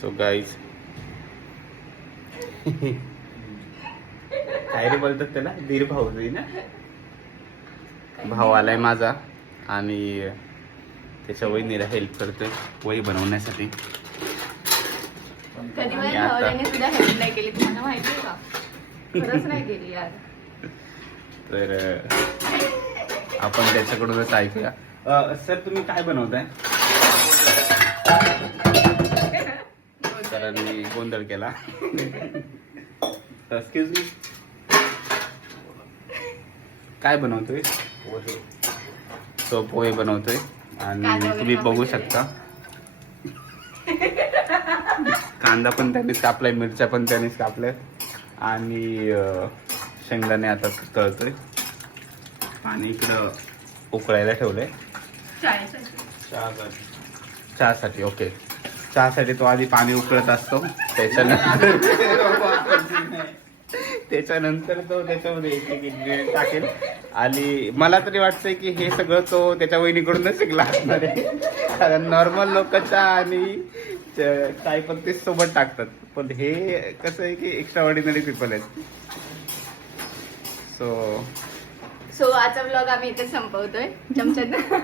So guys काय रे बोलतात त्याला, दीर भाऊ ना, भाऊ आलाय माझा आणि त्याच्या वहिनीला हेल्प करतोय वही बनवण्यासाठी. कधी माझ्या भावाने सुद्धा हेल्प नाही केली, तुम्हाला माहिती आहे का? खरंच नाही केली यार. तर आपण त्याच्याकडूनच ऐकूया. सर तुम्ही काय बनवताय? सरांनी गोंधळ केला. एक्सक्यूज मी, काय बनवतोय? तो पोहे बनवतोय आणि तुम्ही बघू शकता कांदा पण त्यांनीच कापलाय, मिरच्या पण त्यांनीच कापल्या आणि शेंगदाणे आता तळतोय आणि इकडं उकळायला ठेवलंय चहासाठी. ओके, चहासाठी तो आधी पाणी उकळत असतो, त्याच्यानंतर तो त्याच्यामध्ये एक एक ingredient टाकेल. आणि मला तरी वाटतंय की हे सगळं तो त्याच्या वहिनीकडूनच शिकला असणार आहे, कारण नॉर्मल लोक चहा आणि चाय पत्ती सोबत टाकतात, पण हे कसं आहे की एक्स्ट्रा ऑर्डिनरी पीपल आहेत. सो आजचा ब्लॉग आम्ही इथे संपवतोय चमच्यात.